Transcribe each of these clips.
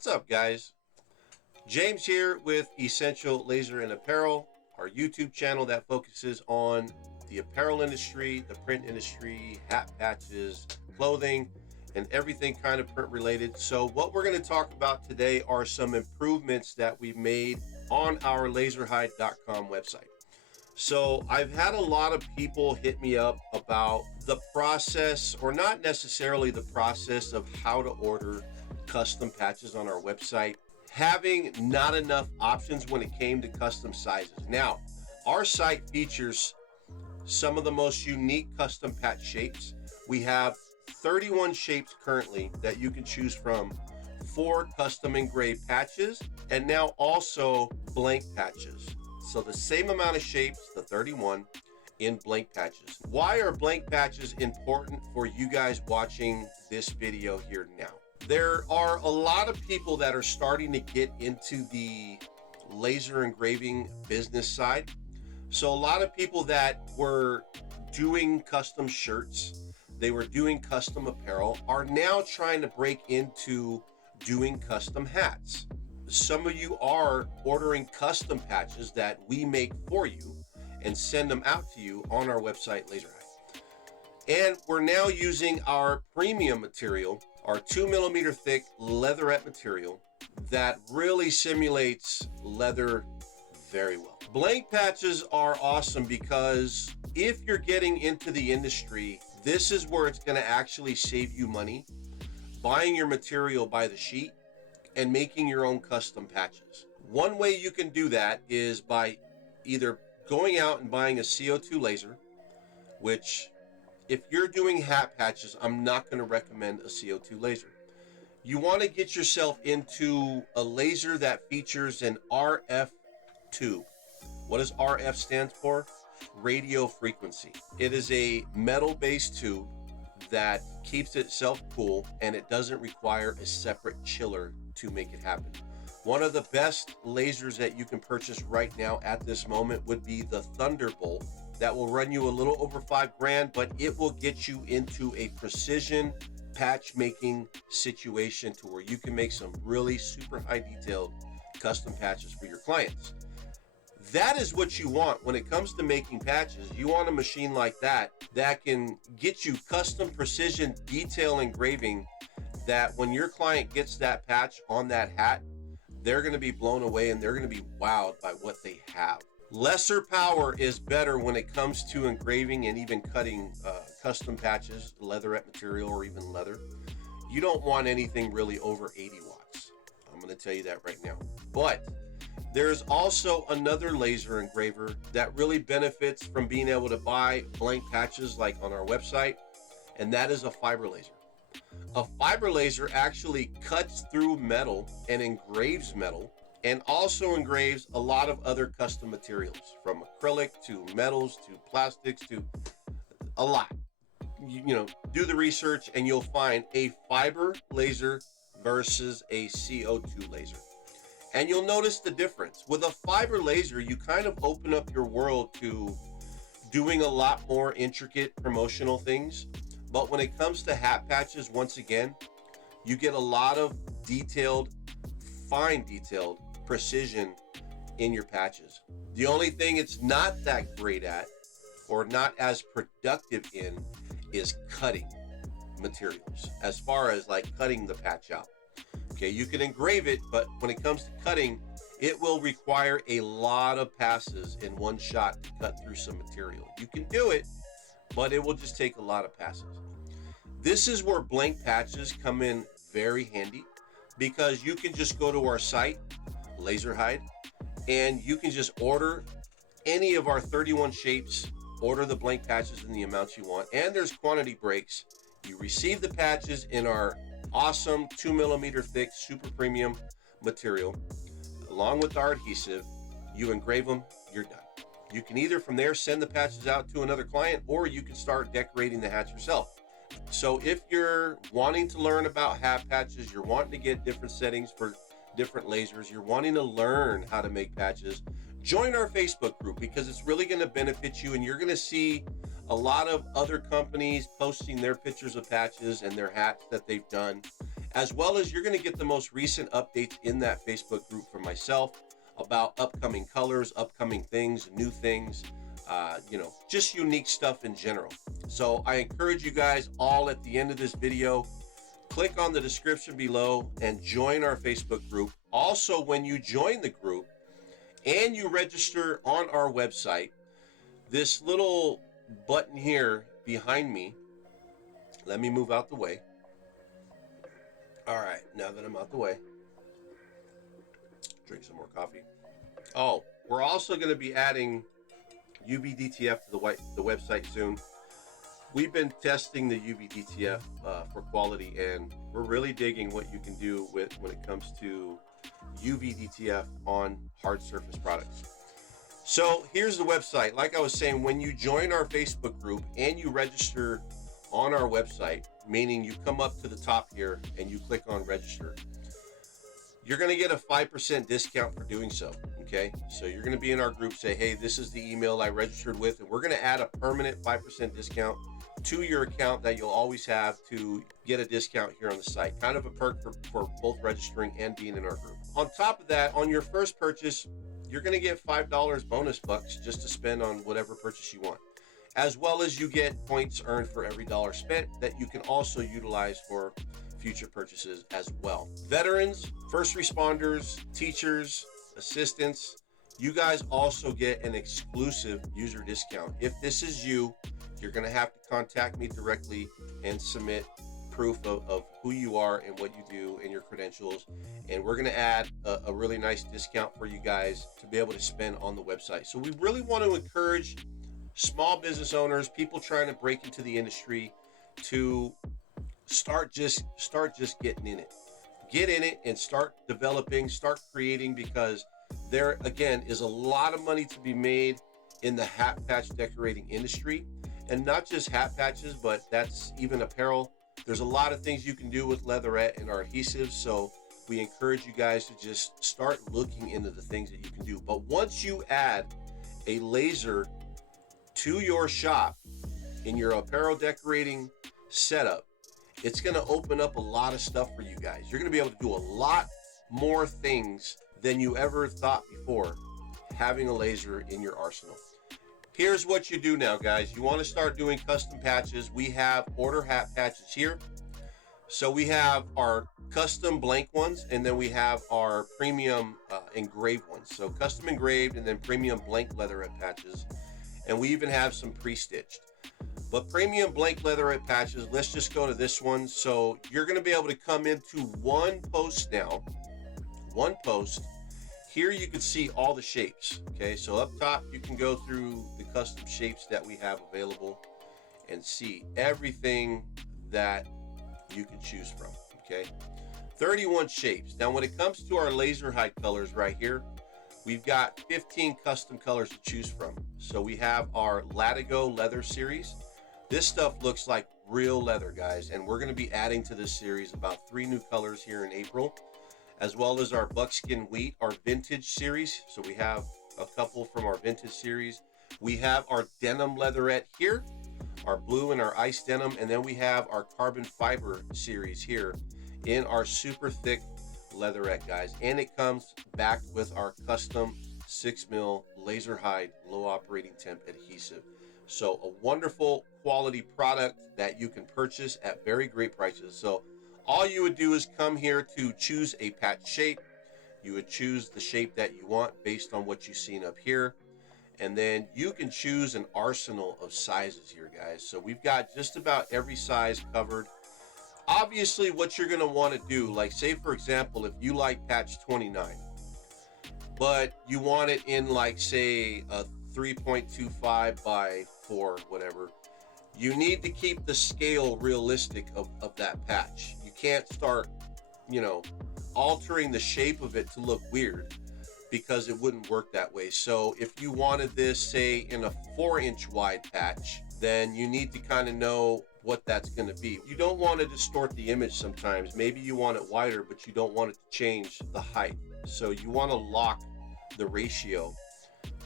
What's up, guys? James here with Essential Laser and Apparel, our YouTube channel that focuses on the apparel industry, the print industry, hat patches, clothing, and everything kind of print related. So what we're going to talk about today are some improvements that we've made on our Laserhyde.com website. So I've had a lot of people hit me up about the process, or not necessarily the process, of how to order custom patches on our website, having not enough options when it came to custom sizes. Now, our site features some of the most unique custom patch shapes. We have 31 shapes currently that you can choose from for custom engraved patches, and now also blank patches. So the same amount of shapes, the 31, in blank patches. Why are blank patches important for you guys watching this video here now? There are a lot of people that are starting to get into the laser engraving business side. So a lot of people that were doing custom shirts, they were doing custom apparel, are now trying to break into doing custom hats. Some of you are ordering custom patches that we make for you and send them out to you on our website, Laserhyde. And we're now using our premium material, our 2mm thick Leatherette material that really simulates leather very well. Blank patches are awesome because if you're getting into the industry, this is where it's going to actually save you money, buying your material by the sheet and making your own custom patches. One way you can do that is by either going out and buying a CO2 laser, which if you're doing hat patches, I'm not going to recommend a CO2 laser. You want to get yourself into a laser that features an RF tube. What does RF stand for? Radio frequency. It is a metal-based tube that keeps itself cool, and it doesn't require a separate chiller to make it happen. One of the best lasers that you can purchase right now at this moment would be the Thunderbolt. That will run you a little over $5,000, but it will get you into a precision patch making situation to where you can make some really super high detailed custom patches for your clients. That is what you want when it comes to making patches. You want a machine like that that can get you custom precision detail engraving, that when your client gets that patch on that hat, they're going to be blown away and they're going to be wowed by what they have. Lesser power is better when it comes to engraving and even cutting custom patches, leatherette material, or even leather. You don't want anything really over 80 watts. I'm going to tell you that right now. But there's also another laser engraver that really benefits from being able to buy blank patches like on our website, and that is a fiber laser. A fiber laser actually cuts through metal and engraves metal, and also engraves a lot of other custom materials, from acrylic to metals to plastics to a lot. You know, do the research and you'll find a fiber laser versus a CO2 laser. And you'll notice the difference. With a fiber laser, you kind of open up your world to doing a lot more intricate promotional things. But when it comes to hat patches, once again, you get a lot of detailed, fine detailed precision in your patches. The only thing it's not that great at, or not as productive in, is cutting materials, as far as like cutting the patch out. Okay, you can engrave it, but when it comes to cutting, it will require a lot of passes in one shot to cut through some material. You can do it, but it will just take a lot of passes. This is where blank patches come in very handy, because you can just go to our site, Laserhyde, and you can just order any of our 31 shapes, order the blank patches in the amounts you want, and there's quantity breaks. You receive the patches in our awesome 2mm thick super premium material along with our adhesive. You engrave them, you're done. You can either from there send the patches out to another client, or you can start decorating the hats yourself. So if you're wanting to learn about hat patches, you're wanting to get different settings for different lasers, you're wanting to learn how to make patches, join our Facebook group, because it's really going to benefit you, and you're going to see a lot of other companies posting their pictures of patches and their hats that they've done, as well as you're going to get the most recent updates in that Facebook group from myself about upcoming colors, upcoming things, new things, just unique stuff in general. So I encourage you guys all at the end of this video, click on the description below and join our Facebook group. Also, when you join the group and you register on our website, this little button here behind me, let me move out the way. All right, now that I'm out the way, drink some more coffee. Oh, we're also going to be adding UV-DTF to the website soon. We've been testing the UV-DTF for quality, and we're really digging what you can do when it comes to UV-DTF on hard surface products. So here's the website. Like I was saying, when you join our Facebook group and you register on our website, meaning you come up to the top here and you click on register, you're going to get a 5% discount for doing so. Okay, so you're going to be in our group, say, hey, this is the email I registered with, and we're going to add a permanent 5% discount to your account that you'll always have to get a discount here on the site. Kind of a perk for both registering and being in our group. On top of that, on your first purchase, you're going to get $5 bonus bucks just to spend on whatever purchase you want, as well as you get points earned for every dollar spent that you can also utilize for future purchases as well. Veterans, first responders, teachers, assistants, you guys also get an exclusive user discount. If this is you, you're going to have to contact me directly and submit proof of who you are and what you do and your credentials, and we're going to add a really nice discount for you guys to be able to spend on the website. So we really want to encourage small business owners, people trying to break into the industry, to start just getting in it. Get in it and start developing, start creating, because there again is a lot of money to be made in the hat patch decorating industry, and not just hat patches, but that's even apparel. There's a lot of things you can do with Leatherette and our adhesives, so we encourage you guys to just start looking into the things that you can do. But once you add a laser to your shop in your apparel decorating setup, it's going to open up a lot of stuff for you guys. You're going to be able to do a lot more things than you ever thought before having a laser in your arsenal. Here's what you do now, guys. You want to start doing custom patches. We have order hat patches here. So we have our custom blank ones, and then we have our premium engraved ones. So custom engraved and then premium blank Leatherette patches. And we even have some pre-stitched. But premium blank Leatherette patches, let's just go to this one. So you're going to be able to come into one post now. One post. Here you can see all the shapes. Okay, so up top you can go through the custom shapes that we have available and see everything that you can choose from. Okay, 31 shapes. Now when it comes to our Laserhyde colors right here, we've got 15 custom colors to choose from. So we have our Latigo leather series. This stuff looks like real leather, guys, and we're going to be adding to this series about 3 new colors here in April, as well as our buckskin wheat, our vintage series. So we have a couple from our vintage series. We have our denim Leatherette here, our blue and our ice denim, and then we have our carbon fiber series here in our super thick Leatherette, guys. And it comes back with our custom 6mm Laserhyde low operating temp adhesive. So a wonderful quality product that you can purchase at very great prices. So all you would do is come here to choose a patch shape. You would choose the shape that you want based on what you've seen up here. And then you can choose an arsenal of sizes here, guys. So we've got just about every size covered. Obviously, what you're going to want to do, like say, for example, if you like patch 29, but you want it in like, say, a 3.25 by 4, whatever, you need to keep the scale realistic of that patch. You can't start, altering the shape of it to look weird, because it wouldn't work that way. So if you wanted this, say, in a 4-inch wide patch, then you need to kind of know what that's going to be. You don't want to distort the image sometimes. Maybe you want it wider, but you don't want it to change the height. So you want to lock the ratio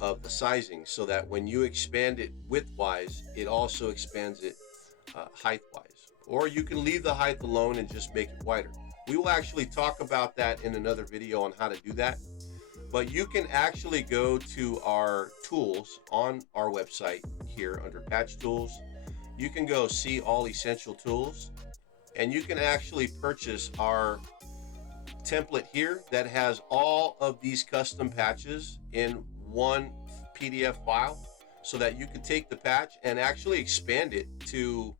of the sizing so that when you expand it width-wise, it also expands it height-wise. Or you can leave the height alone and just make it wider. We will actually talk about that in another video on how to do that. But you can actually go to our tools on our website here under patch tools. You can go see all essential tools, and you can actually purchase our template here that has all of these custom patches in one PDF file, so that you can take the patch and actually expand it to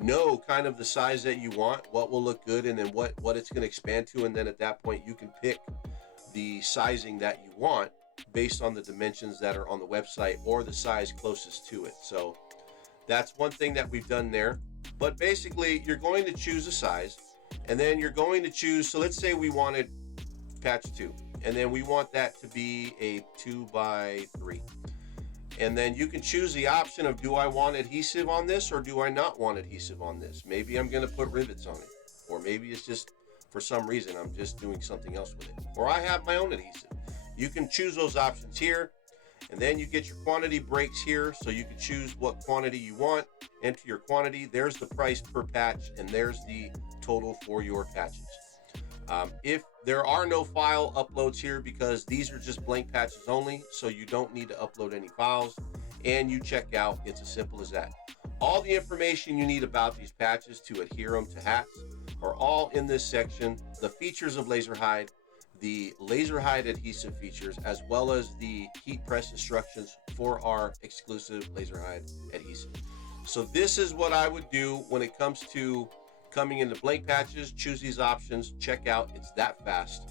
know kind of the size that you want, what will look good, and then what it's going to expand to. And then at that point you can pick the sizing that you want based on the dimensions that are on the website or the size closest to it. So that's one thing that we've done there. But basically you're going to choose a size, and then you're going to choose, so let's say we wanted patch 2, and then we want that to be a 2x3. And then you can choose the option of, do I want adhesive on this or do I not want adhesive on this? Maybe I'm going to put rivets on it, or maybe it's just for some reason I'm just doing something else with it, or I have my own adhesive. You can choose those options here, and then you get your quantity breaks here, so you can choose what quantity you want, enter your quantity, there's the price per patch, and there's the total for your patches. If there are no file uploads here, because these are just blank patches only, so you don't need to upload any files, and you check out. It's as simple as that. All the information you need about these patches to adhere them to hats are all in this section. The features of Laserhyde, the Laserhyde adhesive features, as well as the heat press instructions for our exclusive Laserhyde adhesive. So this is what I would do when it comes to coming into blank patches. Choose these options, check out, it's that fast.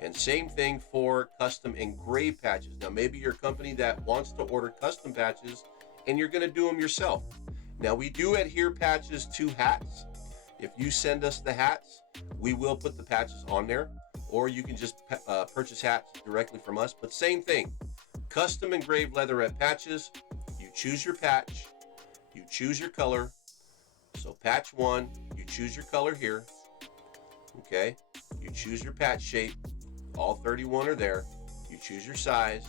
And same thing for custom engraved patches. Now maybe you're a company that wants to order custom patches and you're going to do them yourself. Now we do adhere patches to hats. If you send us the hats, we will put the patches on there, or you can just purchase hats directly from us. But same thing, custom engraved leatherette patches. You choose your patch, you choose your color. So patch 1, you choose your color here, okay? You choose your patch shape, all 31 are there. You choose your size,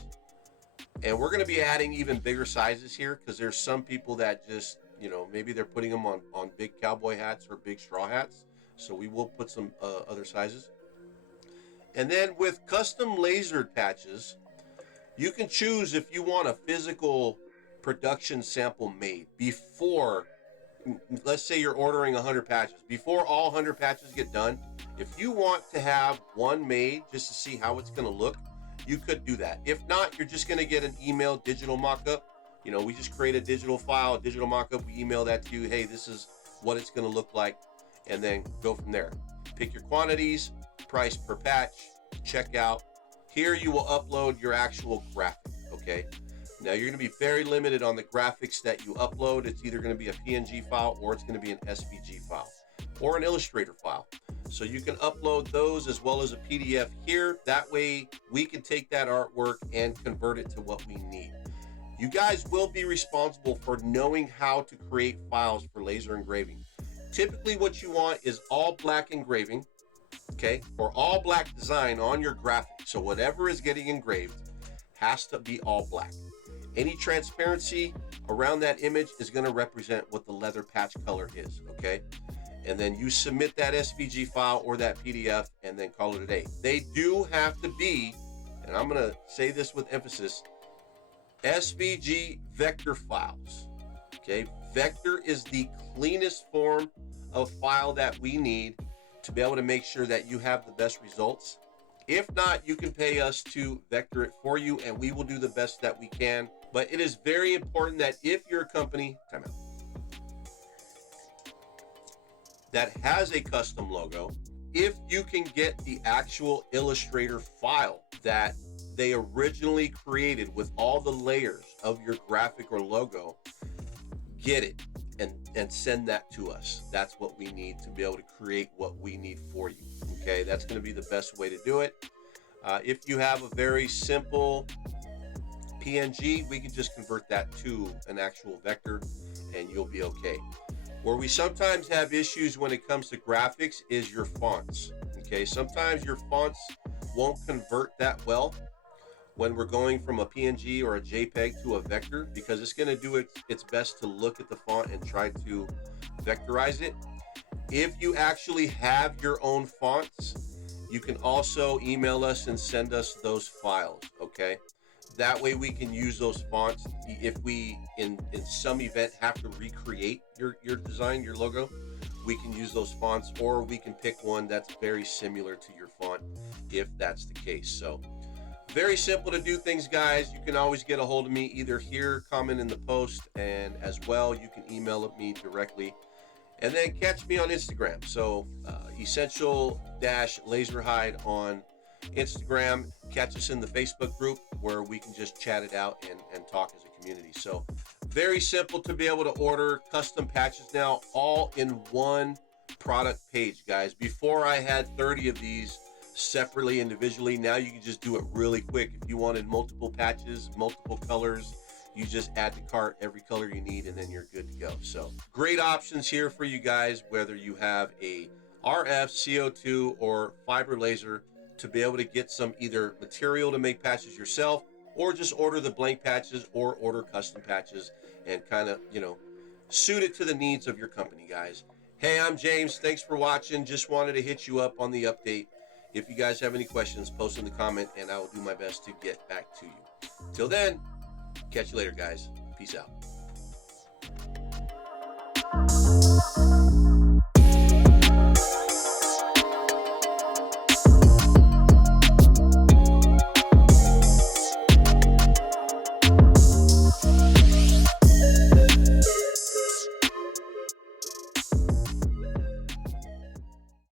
and we're gonna be adding even bigger sizes here, because there's some people that just, you know, maybe they're putting them on big cowboy hats or big straw hats. So we will put some other sizes. And then with custom lasered patches, you can choose if you want a physical production sample made before. Let's say you're ordering 100 patches. Before all 100 patches get done, if you want to have one made just to see how it's going to look, you could do that. If not, you're just going to get an email digital mock-up. You know, we just create a digital file, a digital mock-up. We email that to you. Hey, this is what it's going to look like, and then go from there. Pick your quantities, price per patch, check out. Here you will upload your actual graphic, okay? Now you're going to be very limited on the graphics that you upload. It's either going to be a PNG file, or it's going to be an SVG file or an Illustrator file. So you can upload those as well as a PDF here. That way we can take that artwork and convert it to what we need. You guys will be responsible for knowing how to create files for laser engraving. Typically what you want is all black engraving, okay, or all black design on your graphic. So whatever is getting engraved has to be all black. Any transparency around that image is going to represent what the leather patch color is, okay? And then you submit that SVG file or that PDF and then call it a day. They do have to be, and I'm going to say this with emphasis, SVG vector files, okay? Vector is the cleanest form of file that we need to be able to make sure that you have the best results. If not, you can pay us to vector it for you, and we will do the best that we can. But it is very important that if you're a company that has a custom logo, if you can get the actual Illustrator file that they originally created with all the layers of your graphic or logo, get it and send that to us. That's what we need to be able to create what we need for you. Okay, that's going to be the best way to do it. If you have a very simple PNG, we can just convert that to an actual vector and you'll be okay. Where we sometimes have issues when it comes to graphics is your fonts. Okay, sometimes your fonts won't convert that well when we're going from a PNG or a JPEG to a vector, because it's going to do its best to look at the font and try to vectorize it. If you actually have your own fonts, you can also email us and send us those files, okay? That way we can use those fonts if we, in some event, have to recreate your design, your logo. We can use those fonts, or we can pick one that's very similar to your font if that's the case. So very simple to do things, guys. You can always get a hold of me either here, comment in the post, and as well you can email me directly, and then catch me on Instagram. So Essential-Laserhyde on Instagram. Catch us in the Facebook group where we can just chat it out and talk as a community. So very simple to be able to order custom patches now, all in one product page, guys. Before I had 30 of these separately, individually. Now you can just do it really quick. If you wanted multiple patches, multiple colors, you just add to cart every color you need, and then you're good to go. So great options here for you guys, whether you have a RF, CO2, or fiber laser, to be able to get some either material to make patches yourself, or just order the blank patches, or order custom patches and kind of, suit it to the needs of your company, guys. Hey, I'm James. Thanks for watching. Just wanted to hit you up on the update. If you guys have any questions, post in the comment, and I will do my best to get back to you. Till then, catch you later, guys. Peace out.